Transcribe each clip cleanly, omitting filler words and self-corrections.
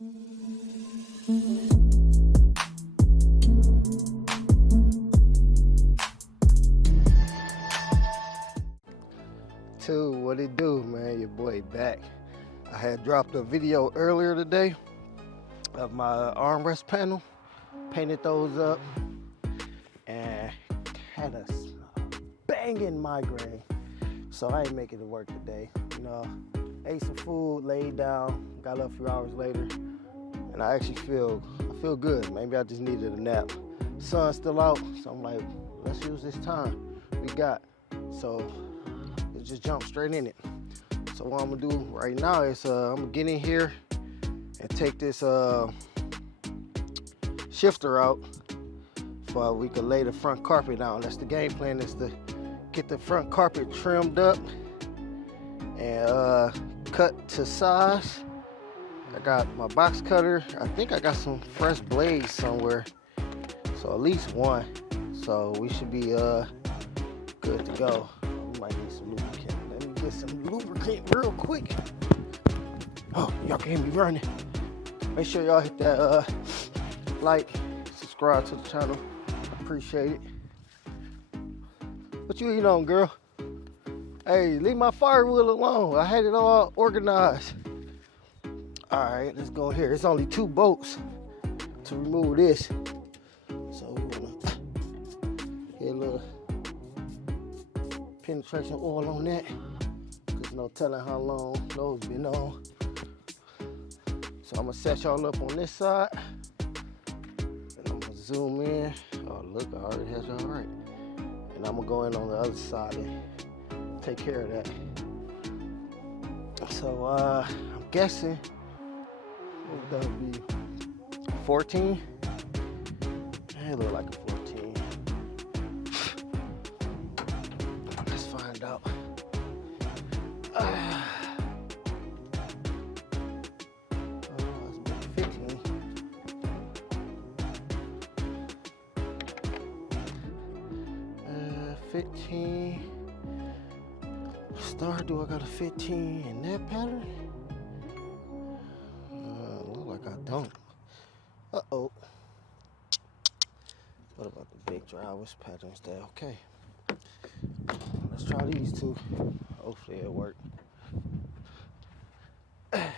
What it do, man? Your boy back. I had dropped a video earlier today of my armrest panel, painted those up, and had a banging migraine, so I ain't making it work today. You know, ate some food, laid down, got up a few hours later, and I actually feel good. Maybe I just needed a nap. Sun's still out, so I'm like, let's use this time we got. So let's just jump straight in it. So what I'm gonna do right now is I'm gonna get in here and take this shifter out so we can lay the front carpet down. That's the game plan, is to get the front carpet trimmed up and cut to size. I got my box cutter. I think I got some fresh blades somewhere, so at least one. So we should be good to go. We might need some lubricant. Let me get some lubricant real quick. Oh, y'all can hear me running. Make sure y'all hit that like, subscribe to the channel. Appreciate it. What you eating on, girl? Hey, leave my firewheel alone. I had it all organized. All right, let's go here. It's only 2 bolts to remove this. So we wanna get a little penetration oil on that. There's no telling how long those been on. So I'm gonna set y'all up on this side. And I'm gonna zoom in. Oh look, I already had y'all right. And I'm gonna go in on the other side and take care of that. So I'm guessing that would be 14. It look like a 14. Let's find out. 15. 15. Star, do I got a 15 in that pattern? Look like I don't. Uh-oh. What about the big drivers patterns there? Okay. Let's try these two. Hopefully it'll work. I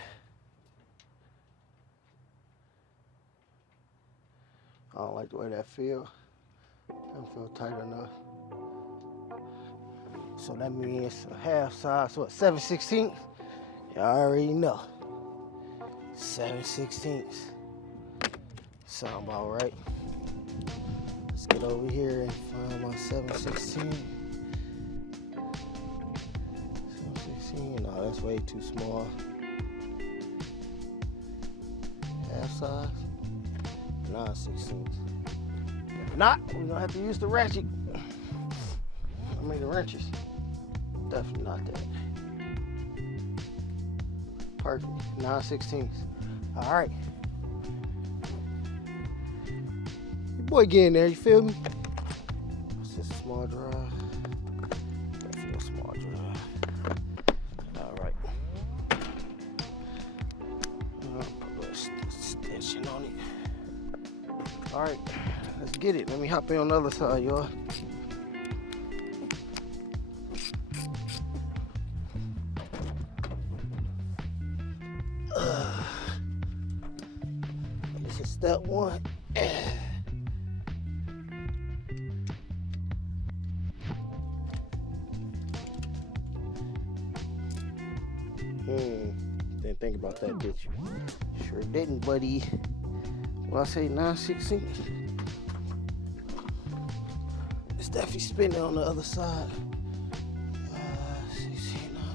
don't like the way that feel. Doesn't feel tight enough. So that means a half size, so what, 7/16? Y'all already know. 7/16. Sound about right. Let's get over here and find my 7/16. 7/16, no, that's way too small. Half size, 9/16. If not, we're gonna have to use the ratchet. I mean the wrenches. Definitely not that. Perfect, 9/16. All right. Your boy getting there, you feel me? It's just a small drive. Definitely a small drive. All right. Put a little extension on it. All right, let's get it. Let me hop in on the other side, y'all. This is step 1. Didn't think about that, did you? Sure didn't, buddy. Well, I say 9/16. It's definitely spinning on the other side.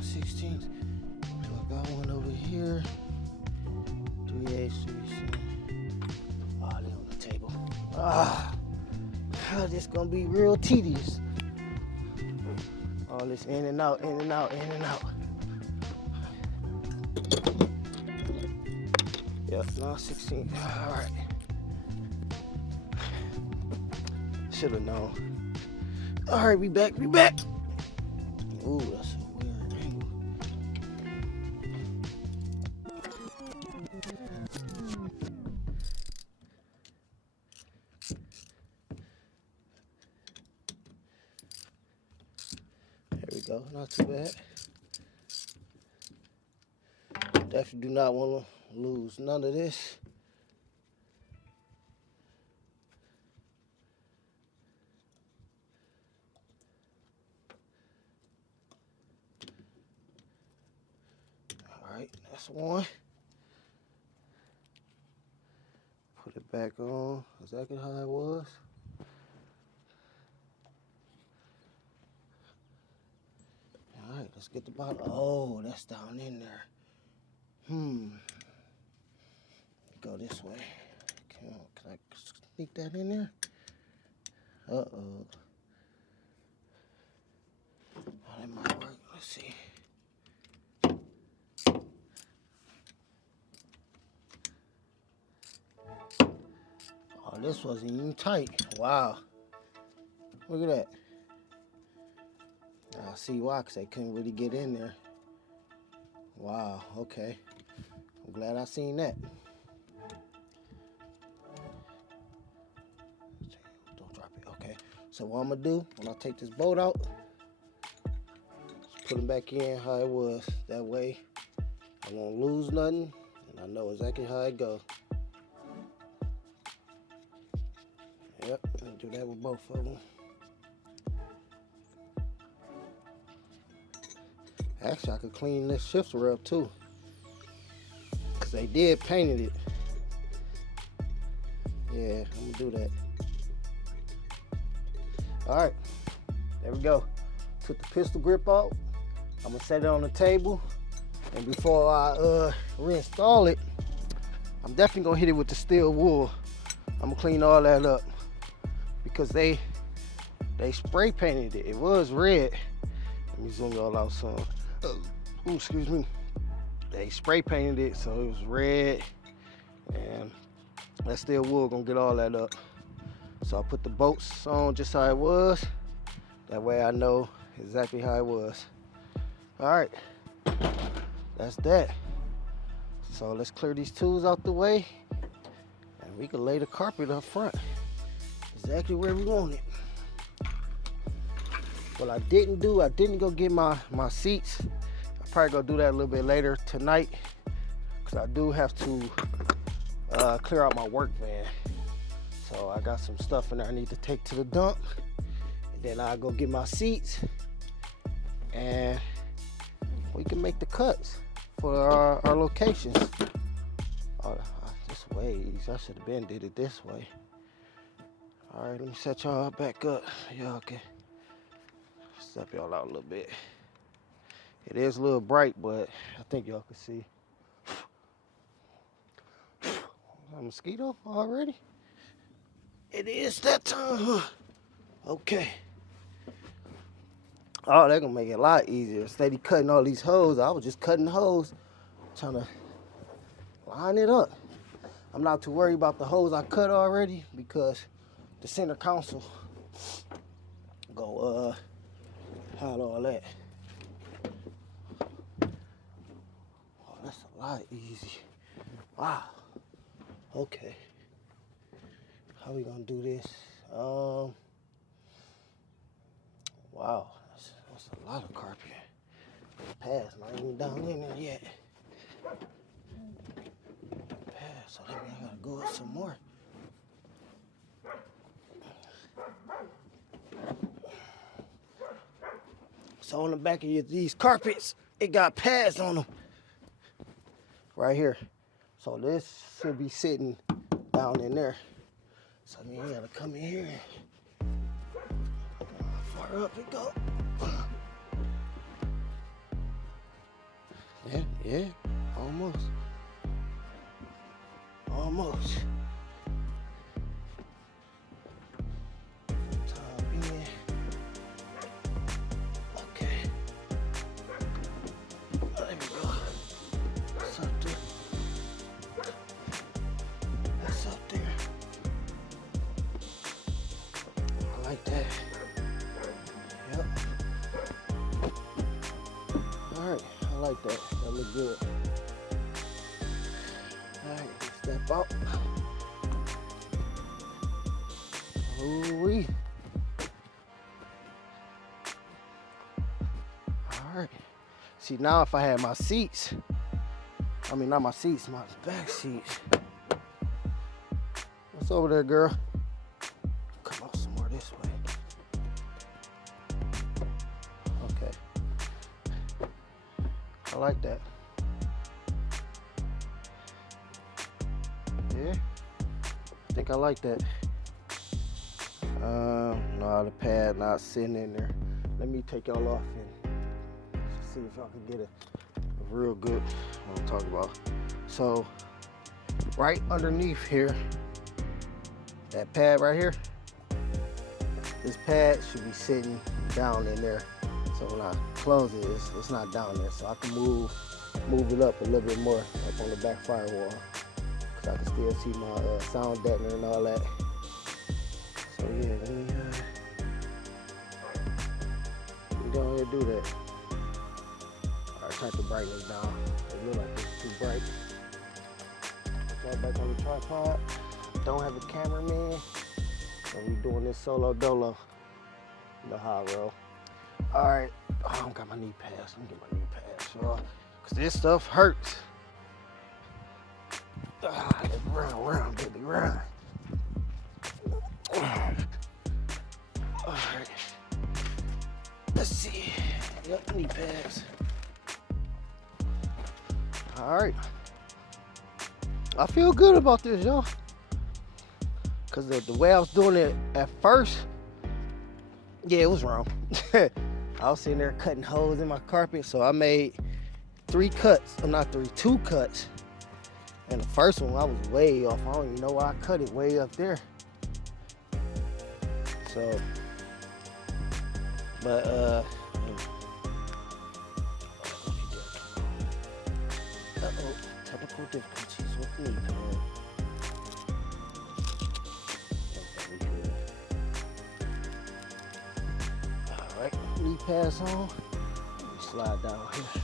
9/16. So I got one over here. 3/8, 3/6. Oh, they're on the table. This gonna be real tedious. All this in and out, in and out, in and out. Yep, 9/16. All right. Should have known. All right, we back. Ooh, that's a weird angle. go, not too bad. Definitely do not want to lose none of this. All right, that's one. Put it back on exactly how it was. All right, let's get the bottom. Oh, that's down in there. Go this way. Can I sneak that in there? Uh-oh. Oh, that might work. Let's see. Oh, this wasn't even tight. Wow. Look at that. I see why, because they couldn't really get in there. Wow, okay. I'm glad I seen that. Don't drop it. Okay. So what I'm going to do, when I take this bolt out, just put it back in how it was. That way, I won't lose nothing, and I know exactly how it goes. Yep, I'll do that with both of them. Actually, I could clean this shifter up too, because they did painted it. Yeah, I'm gonna do that. All right, there we go. Took the pistol grip out. I'm gonna set it on the table, and before I reinstall it, I'm definitely gonna hit it with the steel wool. I'm gonna clean all that up because they spray painted it. It was red. Let me zoom y'all out some. Ooh, excuse me. They spray painted it so it was red, and that steel wool gonna get all that up. So I put the bolts on just how it was. That way I know exactly how it was. All right, that's that. So let's clear these tools out the way, and we can lay the carpet up front exactly where we want it. What I didn't do, I didn't go get my seats. I'll probably go do that a little bit later tonight, because I do have to clear out my work van. So I got some stuff in there I need to take to the dump, and then I'll go get my seats, and we can make the cuts for our locations. Oh, this way, I should have been did it this way. All right, let me set y'all back up. Y'all can step y'all out a little bit. It is a little bright, but I think y'all can see. A mosquito already? It is that time. Okay. Oh, they're gonna make it a lot easier. Instead of cutting all these holes, I was just cutting holes, trying to line it up. I'm not too worried about the holes I cut already, because the center console go hide all that. Oh, that's a lot easy. Wow. Okay. How we gonna do this? Wow, that's a lot of carpet. Pass, not even down in there yet. Pass, so that means I gotta go up some more. So on the back of these carpets, it got pads on them. Right here. So this should be sitting down in there. So I mean, you gotta come in here. How far up it go? Yeah, almost. Almost. Top in. Okay. There we go. That's up there. That's up there. I like that. Yep. Alright, I like that. That look good. Alright, step out. Ooh-wee. See, now if I had my seats, I mean, not my seats, my back seats. What's over there, girl? Come on some more this way. Okay. I like that. Yeah, I think I like that. No, the pad not sitting in there. Let me take y'all off and see if y'all can get a real good what I'm talking about. So, right underneath here, that pad right here, this pad should be sitting down in there. So when I close it, it's not down there. So I can move it up a little bit more up on the back firewall. Cause I can still see my sound deadener and all that. So yeah, let me go ahead and do that. All right, turn the brightness down. It looks like it's too bright. Right back on the tripod. Don't have a cameraman. So we doing this solo dolo. You know how I roll. All right. Oh, I don't got my knee pads. Let me get my knee pads, y'all. Cause this stuff hurts. Let's run, baby, run. All right. Let's see. Yep, knee pads. All right. I feel good about this, y'all. Cause the way I was doing it at first, yeah, it was wrong. I was sitting there cutting holes in my carpet, so I made 2 cuts. And the first one, I was way off. I don't even know why I cut it way up there. So, but technical difficulties with me, man. All right, knee pads on. Let me slide down here.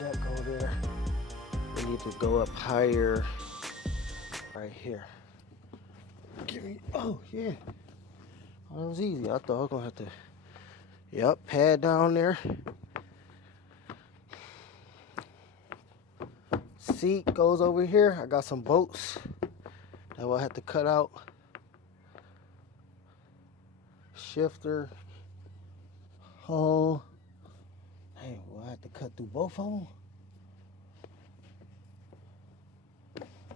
That go there. We need to go up higher right here. Give me, oh yeah. Oh, that was easy. I thought I was gonna have to, yep, pad down there. Seat goes over here. I got some bolts that we'll have to cut out. Shifter, hole. Hey, we'll have to cut through both of them.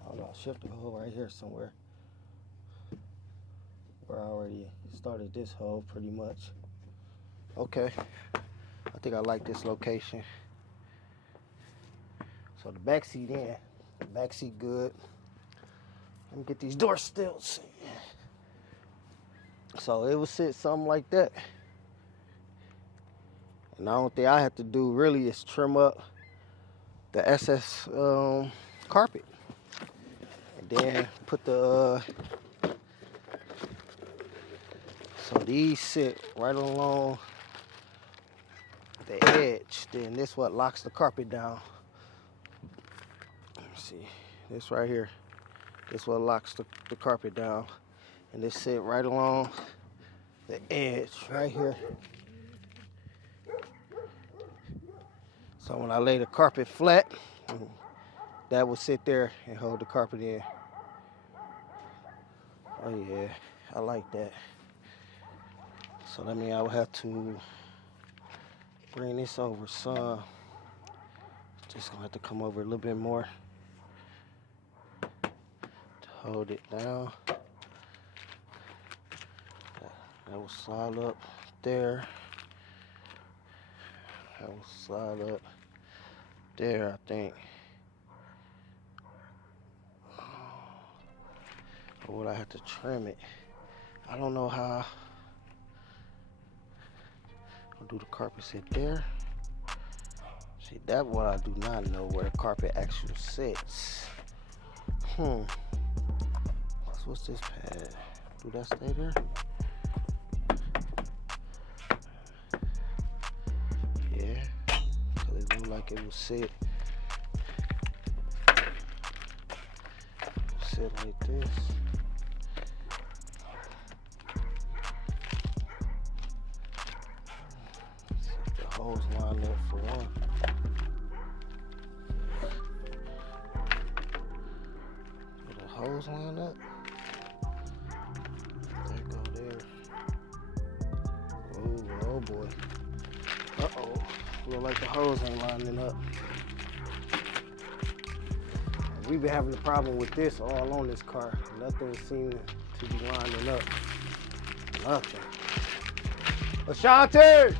Oh no, shifter hole right here somewhere. Where I already started this hole pretty much. Okay, I think I like this location. So the back seat in, the back seat good. Let me get these door stilts. So it would sit something like that. And the only thing I have to do really is trim up the SS carpet. And then put the, so these sit right along the edge. Then this what locks the carpet down. Let me see, this right here. This what locks the carpet down. And this sit right along the edge right here. So when I lay the carpet flat, that will sit there and hold the carpet in. Oh yeah, I like that. So that means I will have to bring this over some. Just gonna have to come over a little bit more to hold it down. That will slide up there. That will slide up there, I think. Or would I have to trim it? I don't know how. I'll do the carpet sit there. See, that's what I do not know, where the carpet actually sits. So what's this pad? Do that stay there? Yeah, because it looked like it would sit like this. hose lined up for one. Get the hose lined up. There go there. Oh boy. Uh-oh. Look like the hose ain't lining up. We've been having a problem with this all on this car. Nothing seems to be lining up. Nothing. Ashanti!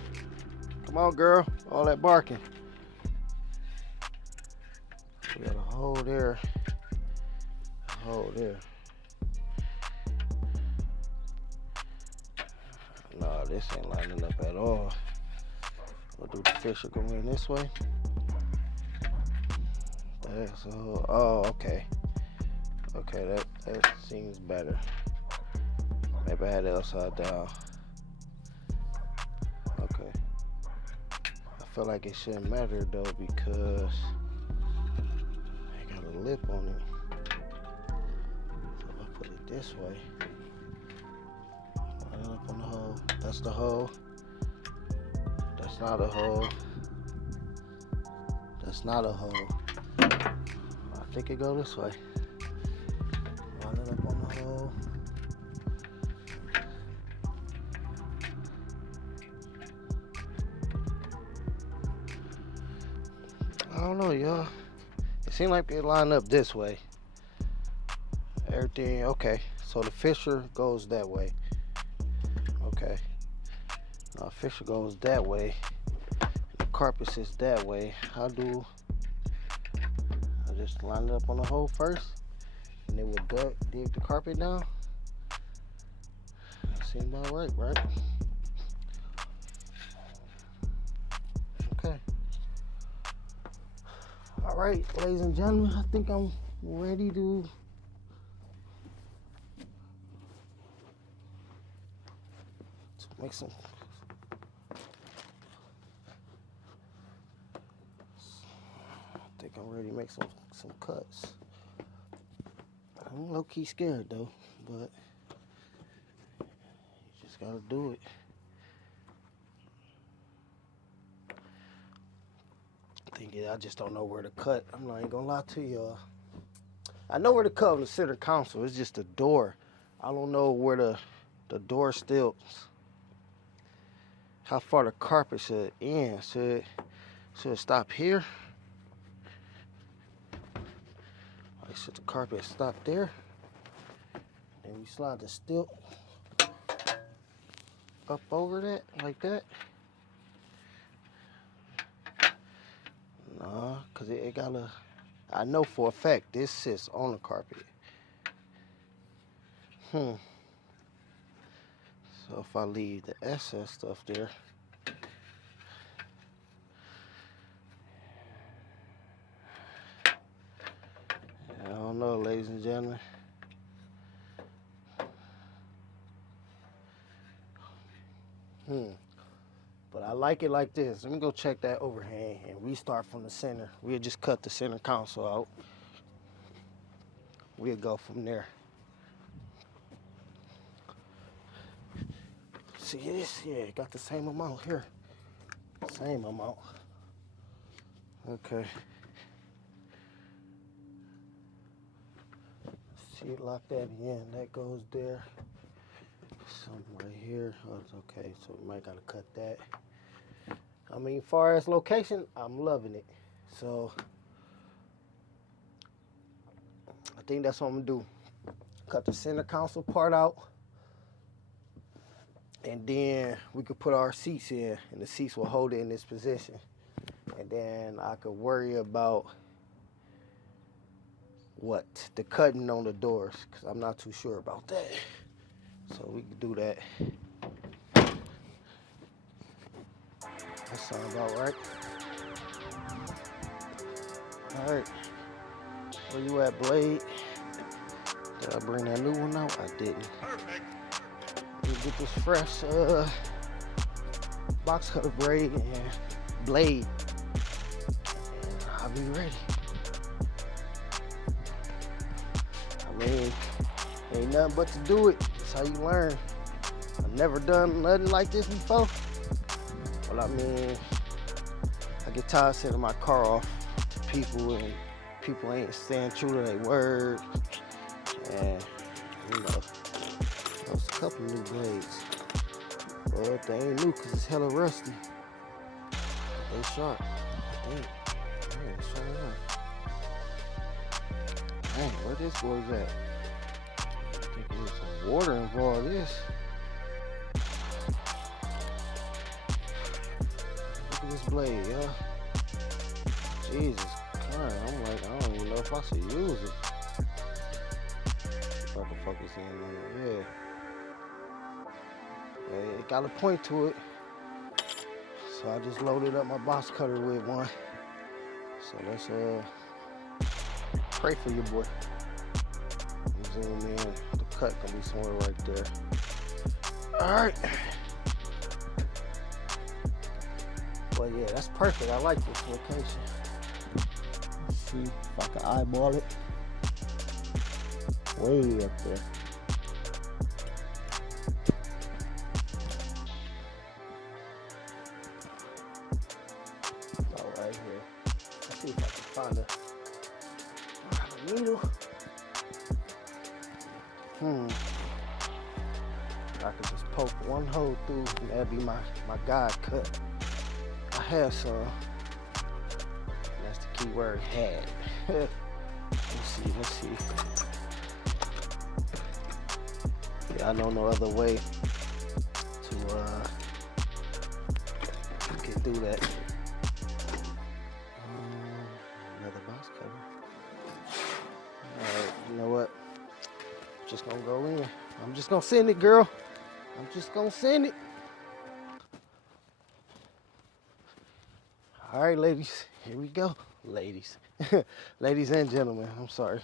Come on, girl. All that barking. We got a hole there. A hole there. Nah, this ain't lining up at all. What do the fisher go in this way? That's a hole. Oh, okay. Okay, that seems better. Maybe I had it upside down. Okay. I feel like it shouldn't matter though because I got a lip on it. So if I put it this way, line it up on the hole. That's the hole. That's not a hole. That's not a hole. I think it go this way. Line it up on the hole. I don't know, y'all. It seemed like it lined up this way. Everything, okay. So the fisher goes that way. Okay. Now fisher goes that way. The carpet sits that way. How do I just line it up on the hole first? And then we'll dig the carpet down? That seems about right, right? Okay. All right, ladies and gentlemen, I think I'm ready to make some. I think I'm ready to make some cuts. I'm low-key scared though, but you just gotta do it. I just don't know where to cut. I'm not even gonna lie to y'all. I know where to cut on the center console. It's just the door. I don't know where the door stilts. How far the carpet should end. Should it stop here? Like should the carpet stop there? Then we slide the stilt up over that, like that. Nah, cause it gotta. I know for a fact this sits on the carpet. So if I leave the excess stuff there, I don't know, ladies and gentlemen. But I like it like this. Let me go check that overhang and restart from the center. We'll just cut the center console out. We'll go from there. See this? Yeah, got the same amount here. Same amount. Okay. See it lock that in. That goes there. Something right here. Oh, it's okay. So we might gotta cut that. I mean, far as location, I'm loving it. So I think that's what I'm gonna do. Cut the center console part out. And then we could put our seats in, and the seats will hold it in this position. And then I could worry about the cutting on the doors, because I'm not too sure about that. So we could do that. That sounds about right. All right. Where you at, Blade? Did I bring that new one out? I didn't. Perfect. Let me get this fresh box cutter blade and blade. And I'll be ready. I mean, ain't nothing but to do it. That's how you learn. I've never done nothing like this before. But I mean, get tired of sending my car off to people and people ain't staying true to their word. And, you know, there's a couple new blades. But they ain't new because it's hella rusty. They sharp. Dang, it's sharp. Dang, where this boy's at? I think there's some water involved in this. Look at this blade, y'all. Jesus Christ, I'm like, I don't even know if I should use it. What the fuck is in there? Yeah. It got a point to it. So I just loaded up my box cutter with one. So let's pray for your boy. Zoom in. The cut can be somewhere right there. Alright. Well, yeah, that's perfect. I like this location. Let's see if I can eyeball it. Way up there. Oh, right here. Let's see if I can find a needle. I could just poke one hole through and that'd be my guide cut. I have some. That's the key word, had. Let's see. Yeah, I know no other way to get through that. Another box cover. Alright, you know what? I'm just gonna go in. I'm just gonna send it, girl. I'm just gonna send it. Alright, ladies. Here we go. Ladies. Ladies and gentlemen, I'm sorry.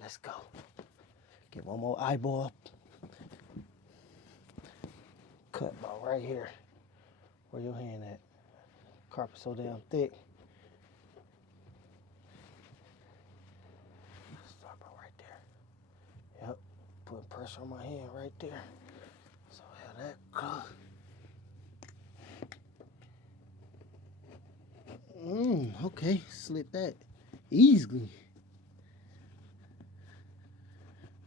Let's go. Get one more eyeball. Cut about right here. Where your hand at? Carpet so damn thick. Start about right there. Yep. Putting pressure on my hand right there. So have that go. Okay, slit that easily.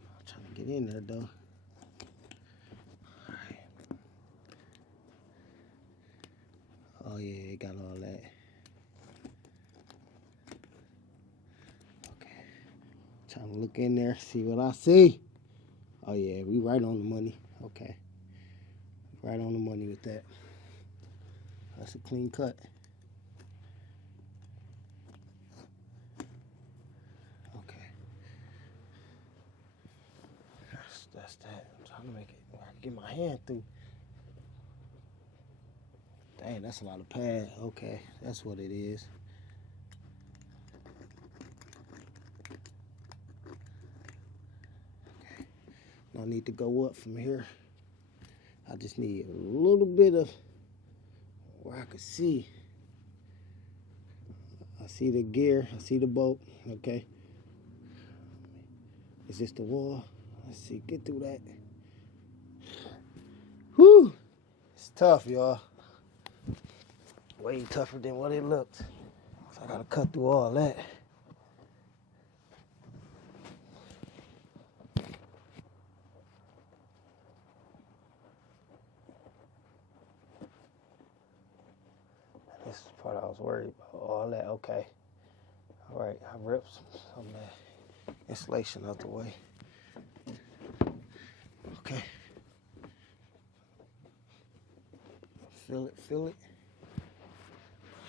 I'm trying to get in there though. Alright. Oh yeah, it got all that. Okay. Trying to look in there, see what I see. Oh yeah, we right on the money. Okay. Right on the money with that. That's a clean cut. That's that. I'm trying to make it where I can get my hand through. Dang, that's a lot of pad. Okay, that's what it is. Okay, no need to go up from here. I just need a little bit of where I can see. I see the gear. I see the bolt. Okay. Is this the wall? Let's see, get through that. Whew! It's tough, y'all. Way tougher than what it looked. So I gotta cut through all that. This is the part I was worried about. All that, okay. All right, I ripped some of that insulation out the way. Okay. Feel it, feel it.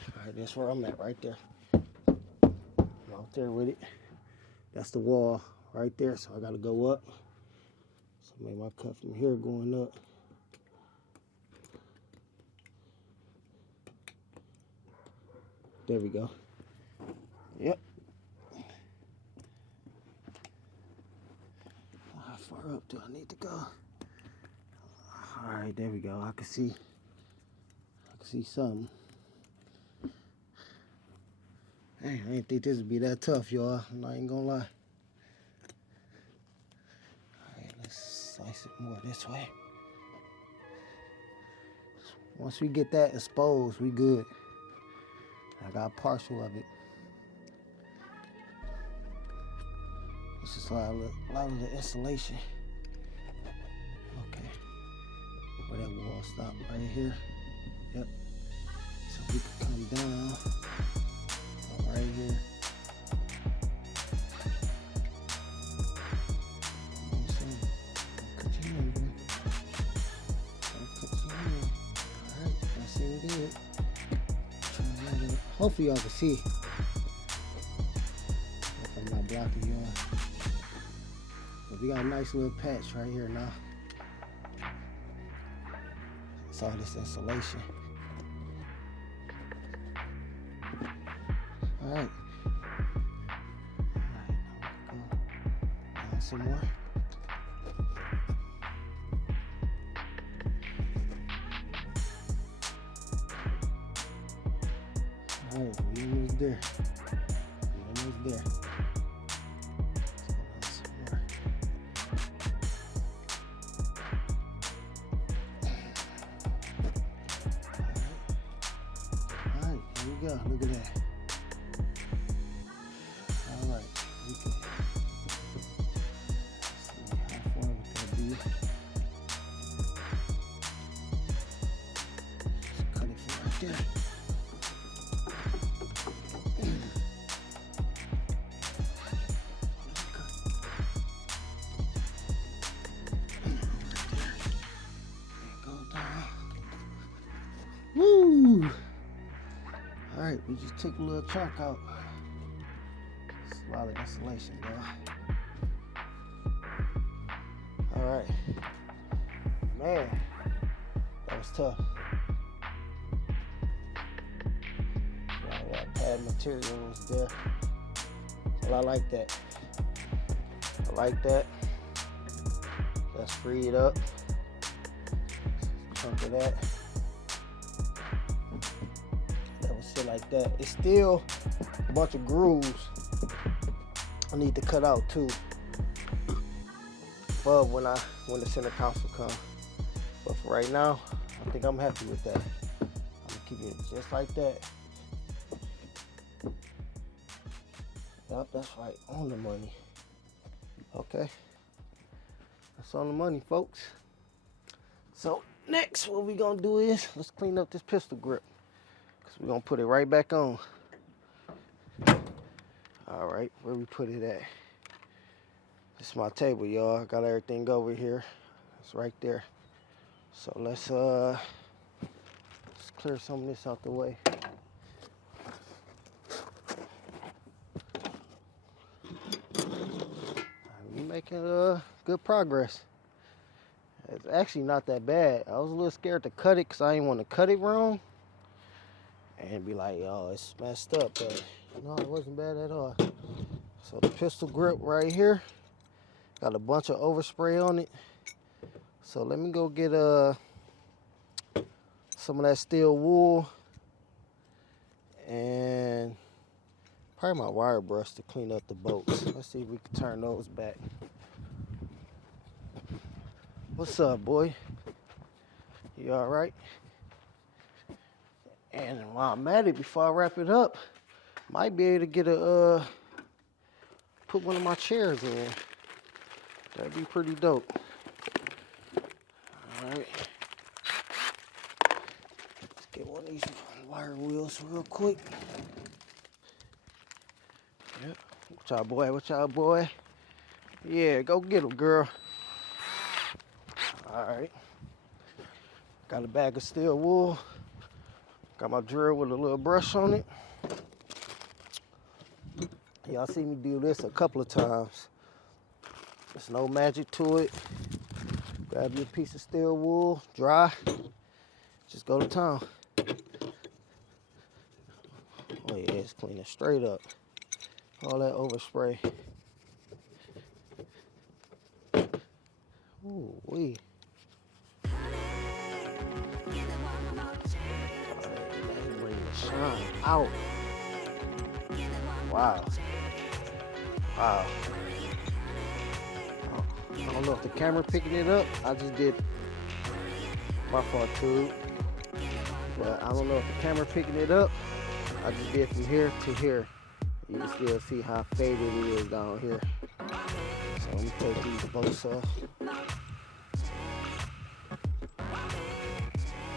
All right, that's where I'm at right there. I'm out there with it. That's the wall right there, so I gotta go up. So I made my cut from here going up. There we go. Yep. How far up do I need to go? All right, there we go. I can see something. Hey, I didn't think this would be that tough, y'all. I'm not even gonna lie. All right, let's slice it more this way. Once we get that exposed, we good. I got partial of it. This is a lot of the insulation. Okay. Where that wall stop right here. Yep. So we can come down right here. Good. Hopefully y'all can see if I'm not blocking y'all. But we got a nice little patch right here now. It's all this insulation. Alright. Now we can go down some more. Alright, we almost there. Almost there. Let's go down some more. Alright, here we go. Look at that. Alright, we can see how far we can be. Just cut it from right there. Woo! Alright, we just took a little chunk out. It's a lot of insulation, though. Alright. Man, that was tough. All that pad material was there. Well, I like that. I like that. That's freed up. Chunk of that. Shit like that. It's still a bunch of grooves I need to cut out too. But when the center console comes. But for right now, I think I'm happy with that. I'm gonna keep it just like that. Yup, that's right. On the money. Okay. That's on the money, folks. So next, what we gonna do is let's clean up this pistol grip. We're gonna put it right back on. All right, where we put it at? This is my table, y'all. I got everything over here. It's right there. So let's clear some of this out the way. We're making good progress. It's actually not that bad. I was a little scared to cut it because I didn't want to cut it wrong and be like, oh, it's messed up, but no, it wasn't bad at all. So the pistol grip right here, got a bunch of overspray on it. So let me go get some of that steel wool and probably my wire brush to clean up the bolts. Let's see if we can turn those back. What's up, boy? You all right? And while I'm at it, before I wrap it up, might be able to get put one of my chairs in. That'd be pretty dope. All right. Let's get one of these wire wheels real quick. Yep. What y'all, boy? What y'all, boy? Yeah, go get them, girl. All right. Got a bag of steel wool. Got my drill with a little brush on it. Y'all see me do this a couple of times. There's no magic to it. Grab your piece of steel wool, dry. Just go to town. Oh yeah, it's cleaning straight up. All that overspray. Ooh wee. Shine out. Wow. Wow. I don't know if the camera picking it up. I just did my fault too. But I don't know if the camera picking it up. I just did from here to here. You can still see how faded it is down here. So let me take these bolts off.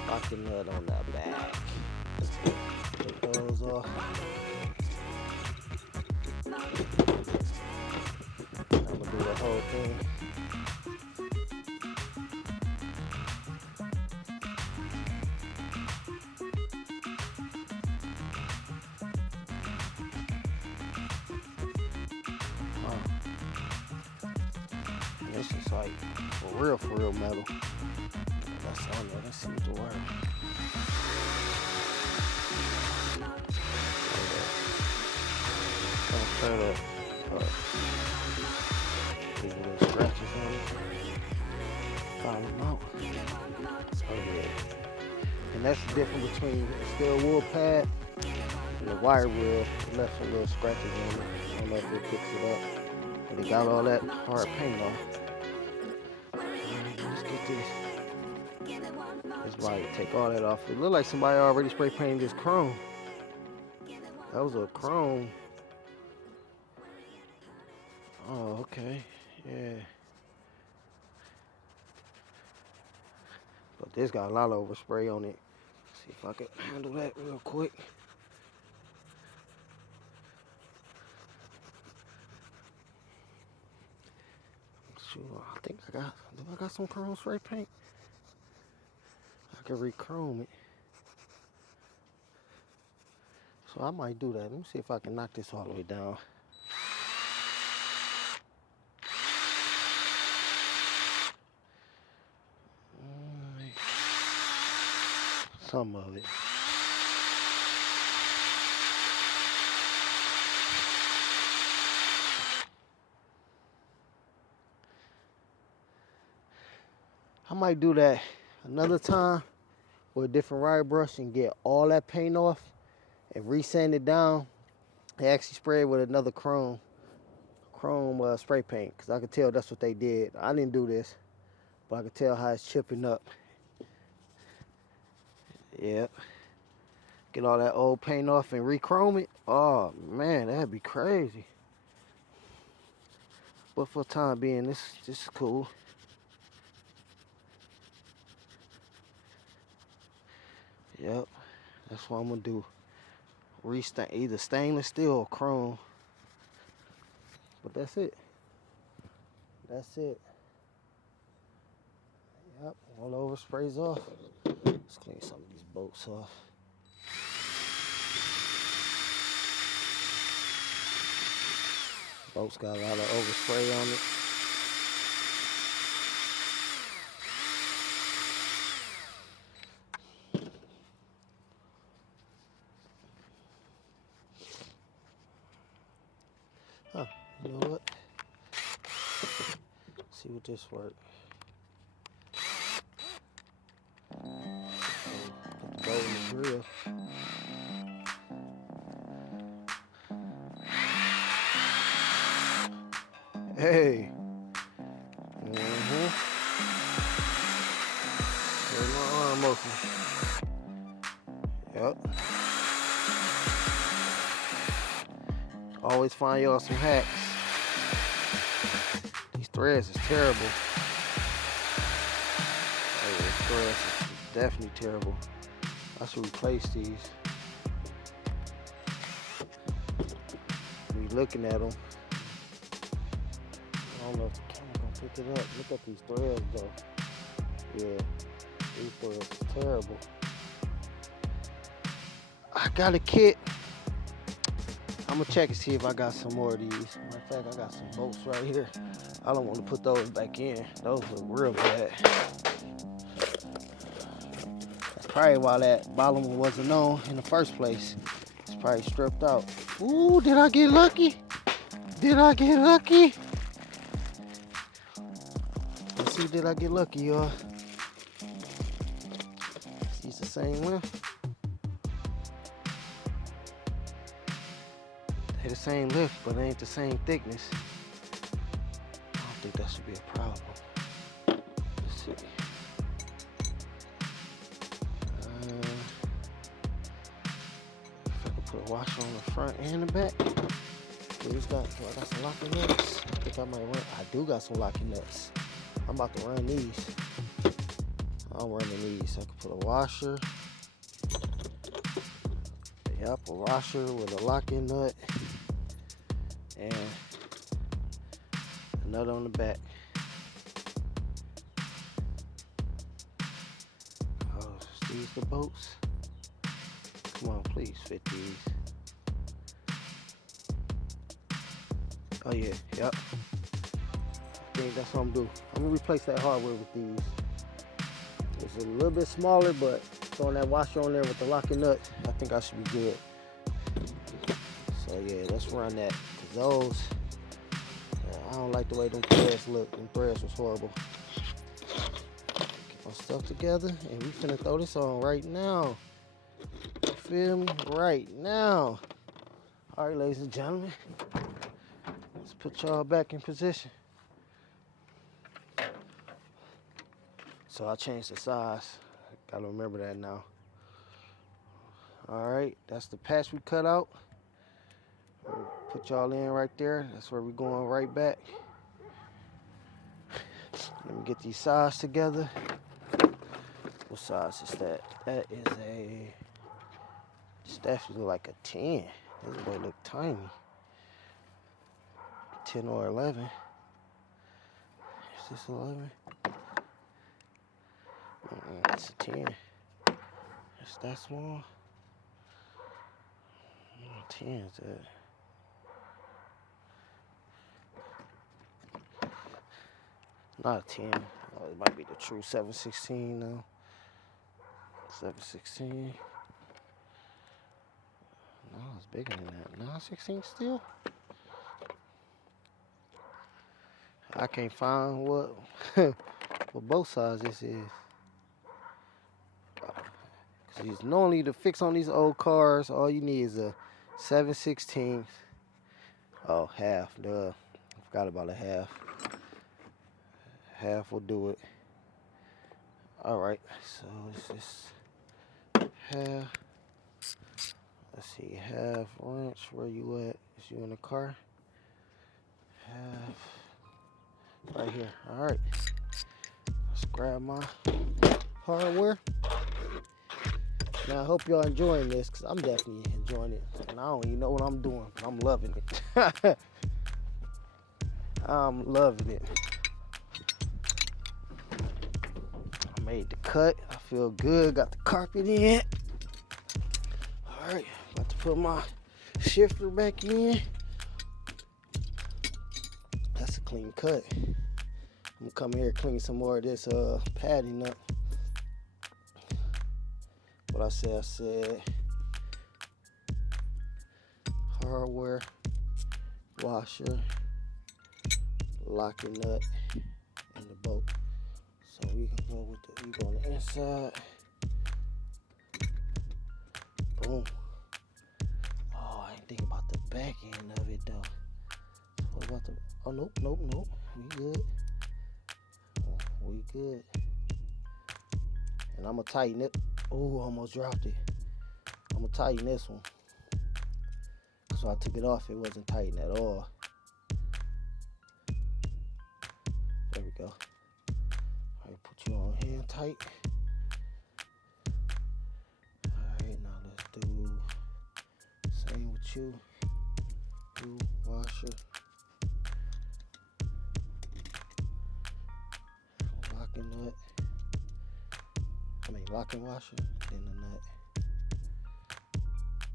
Locking nut on the back. Take those off. I'm gonna do the whole thing. This is like for real metal. That's on there. Let's see what the wire. I'll turn it up. These little scratches on it. File them out. Okay. And that's the difference between the steel wool pad and the wire wheel. It left some little scratches on it. I don't know if it picks it up. But they got all that hard paint on. Let's get this. This body, take all that off. It looked like somebody already spray painted this chrome. That was a chrome. Oh, okay. Yeah. But this got a lot of overspray on it. See if I can handle that real quick. Shoot, I think do I got some chrome spray paint? I can re-chrome it. So I might do that. Let me see if I can knock this all the way down. Some of it. I might do that another time with a different wire brush and get all that paint off and re-sand it down and actually spray it with another chrome spray paint, because I could tell that's what they did. I didn't do this, but I could tell how it's chipping up. Yep. Get all that old paint off and re-chrome it. Oh man, that'd be crazy. But for the time being, this is cool. Yep, that's what I'm gonna do. Either stainless steel or chrome. But that's it. That's it. Yep, all over sprays off. Let's clean some of these bolts off. Bolts got a lot of overspray on it. Huh, you know what? Let's see what this works. Put the bolt in the grill. Hey. There's my arm open. Yep. Always find y'all some hacks. These threads is terrible. Oh, these threads is definitely terrible. I should replace these. Be looking at them. I don't know if the camera gonna pick it up. Look at these threads though. Yeah, these threads is terrible. I got a kit. I'm gonna check and see if I got some more of these. Matter of fact, I got some bolts right here. I don't want to put those back in. Those look real bad. That's probably why that bottom wasn't on in the first place. It's probably stripped out. Ooh, did I get lucky? Did I get lucky? Let's see, did I get lucky, y'all? These the same one. They're the same lift, but they ain't the same thickness. I don't think that should be a problem. Let's see. washer on the front and the back. Do I got some locking nuts? I think I might run. I do got some locking nuts. I'm about to run these. I'm running these. I can put a washer. Yep, a washer with a locking nut and a nut on the back. Oh, these the bolts. Come on, please fit these. Oh yeah, yep. I think that's what I'm gonna do. I'm gonna replace that hardware with these. It's a little bit smaller, but throwing that washer on there with the locking nut, I think I should be good. So yeah, let's run that. Cause those, I don't like the way them threads look. Them threads was horrible. Get my stuff together, and we finna throw this on right now. You feel me? Right now. All right, ladies and gentlemen, let's put y'all back in position. So I changed the size. Gotta remember that now. All right, that's the patch we cut out. We'll put y'all in right there. That's where we're going right back. Let me get these sides together. What size is that? That is a, this definitely like a 10. This boy look tiny. 10 or 11. Is this 11? It's a 10. It's that small. 10 is that. Not a 10. Oh, it might be the true 716 though. 716. No, it's bigger than that. 916 still? I can't find what what both sides this is. Cause normally to fix on these old cars, all you need is a 7/16. Oh, half. Duh. I forgot about a half. Half will do it. All right. So it's just half. Let's see. Half wrench. Where you at? Is you in the car? Half. Right here. All right. Let's grab my hardware. Now I hope y'all enjoying this, because I'm definitely enjoying it. And I don't even know what I'm doing, but I'm loving it. I'm loving it. I made the cut. I feel good. Got the carpet in. Alright, about to put my shifter back in. That's a clean cut. I'm gonna come here and clean some more of this padding up. What I said hardware, washer, locking nut, and the bolt. So we can go with we go on the inside. Boom. Oh, I ain't thinking about the back end of it though. What about the, oh nope. We good. Oh, we good. And I'm gonna tighten it. Oh, almost dropped it. I'm gonna tighten this one. So I took it off, it wasn't tightened at all. There we go. Alright, put you on hand tight. Alright, now let's do same with you. You, washer. Locking nut. Locking washer, then the nut.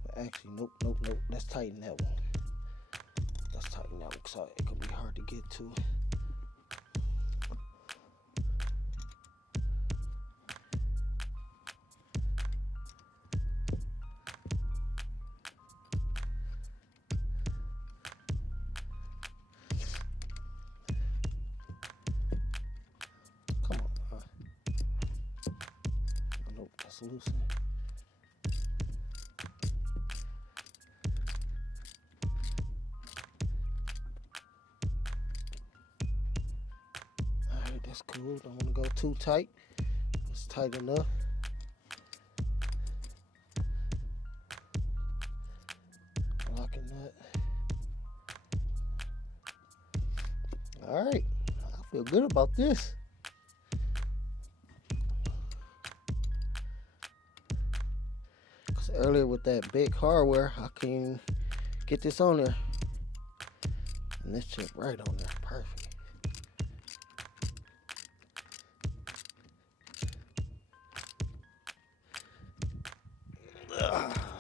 But actually, nope. Let's tighten that one. Let's tighten that one, because it could be hard to get to. Loosen. Alright, that's cool. Don't want to go too tight. It's tight enough. Locking that. All right, I feel good about this. Cause earlier with that big hardware, I can get this on there. And this chip right on there, perfect.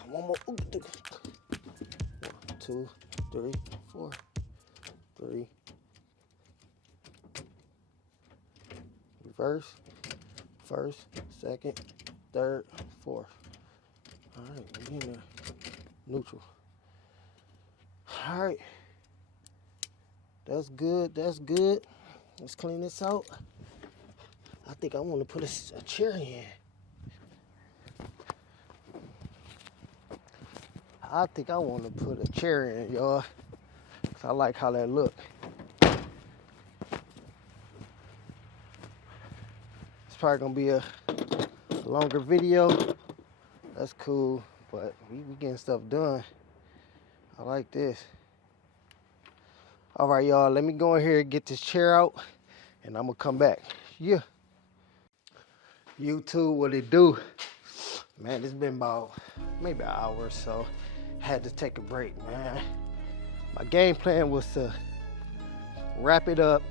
One more. 1, 2, 3, 4. 3. Reverse. First, second, third, fourth. All right, we in there. Neutral. All right. That's good. That's good. Let's clean this out. I think I want to put a chair in. I think I want to put a chair in, y'all. Cause I like how that look. It's probably gonna be a longer video. That's cool, but we getting stuff done. I like this. All right, y'all, let me go in here and get this chair out, and I'm gonna come back. Yeah. YouTube, what it do? Man, it's been about maybe an hour or so. Had to take a break, man. My game plan was to wrap it up,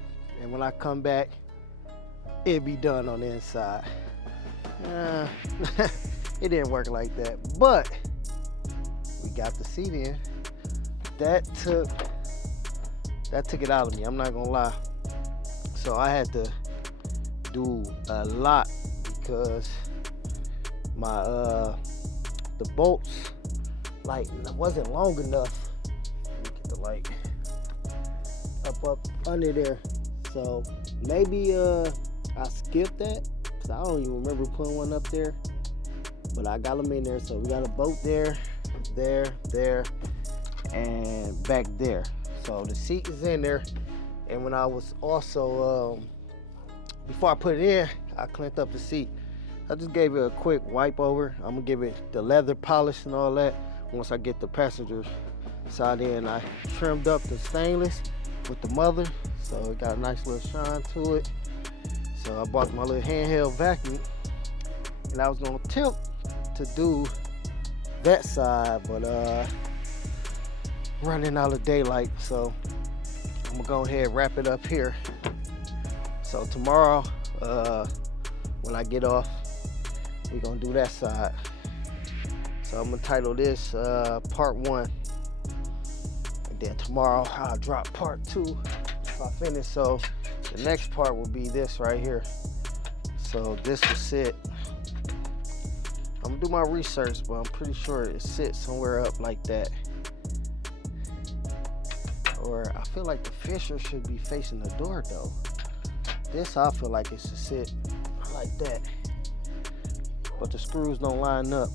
and when I come back, it'll be done on the inside. It didn't work like that, but we got the seat in. That took it out of me, I'm not gonna lie. So I had to do a lot because my the bolts like wasn't long enough. Let me get the light up under there. So maybe I skipped that because I don't even remember putting one up there, but I got them in there. So we got a bolt there, and back there. So the seat is in there, and when I was also before I put it in, I cleaned up the seat. I just gave it a quick wipe over. I'm gonna give it the leather polish and all that. Once I get the passenger side in, I trimmed up the stainless with the mother, so it got a nice little shine to it. So I bought my little handheld vacuum, and I was gonna attempt to do that side, but running out of daylight, so I'm gonna go ahead and wrap it up here. So tomorrow, when I get off, we're gonna do that side. So I'm gonna title this part 1, and then tomorrow I'll drop part 2 if I finish. So the next part will be this right here. So this will sit. I'm gonna do my research, but I'm pretty sure it sits somewhere up like that. Or I feel like the Fisher should be facing the door though. This I feel like it should sit like that. But the screws don't line up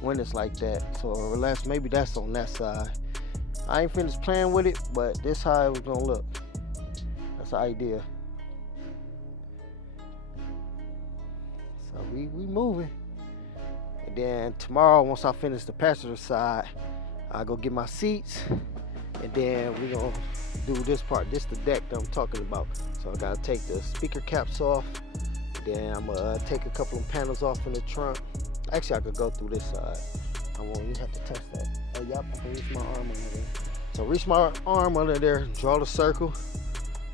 when it's like that. So relax, maybe that's on that side. I ain't finished playing with it, but this how it was gonna look. That's the idea. So we moving. And then tomorrow, once I finish the passenger side, I'll go get my seats, and then we gonna do this part. This the deck that I'm talking about. So I gotta take the speaker caps off. Then I'm gonna take a couple of panels off in the trunk. Actually, I could go through this side. I won't even have to touch that. Oh, yep, I can reach my arm under there. So reach my arm under there, draw the circle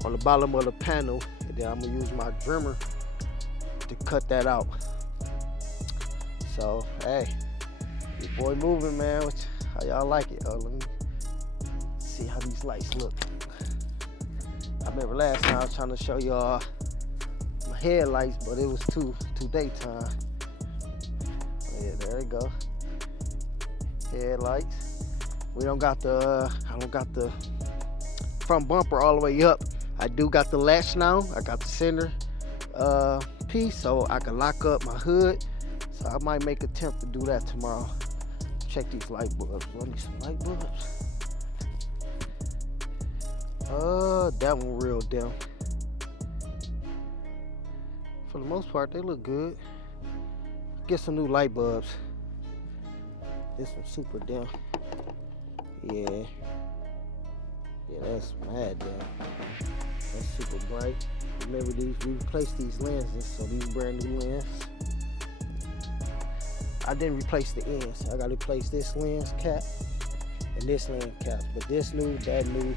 on the bottom of the panel, and then I'm gonna use my trimmer to cut that out. So, hey, your boy moving, man. How y'all like it? Oh, let me see how these lights look. I remember last time I was trying to show y'all my headlights, but it was too daytime. Yeah, there we go. Headlights. We don't got the, I don't got the front bumper all the way up. I do got the latch now. I got the center piece, so I can lock up my hood. So I might make an attempt to do that tomorrow. Check these light bulbs. Let me some light bulbs. That one real dim. For the most part, they look good. Get some new light bulbs. This one's super dim. Yeah. Yeah, that's mad, though. That's super bright. Remember we replaced these lenses, so these brand new lenses. I didn't replace the ends. I gotta replace this lens cap and this lens cap. But this new, that new,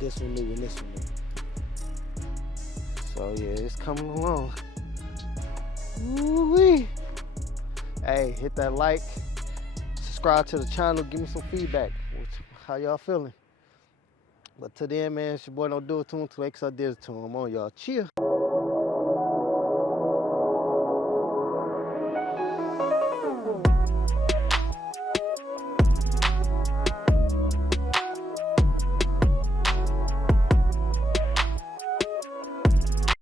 this one new, and this one new. So yeah, it's coming along. Woo-wee. Hey, hit that like, subscribe to the channel, give me some feedback. How y'all feeling? But till then, man, it's your boy No Do It To Him, because I did it to him. I'm on y'all. Cheer.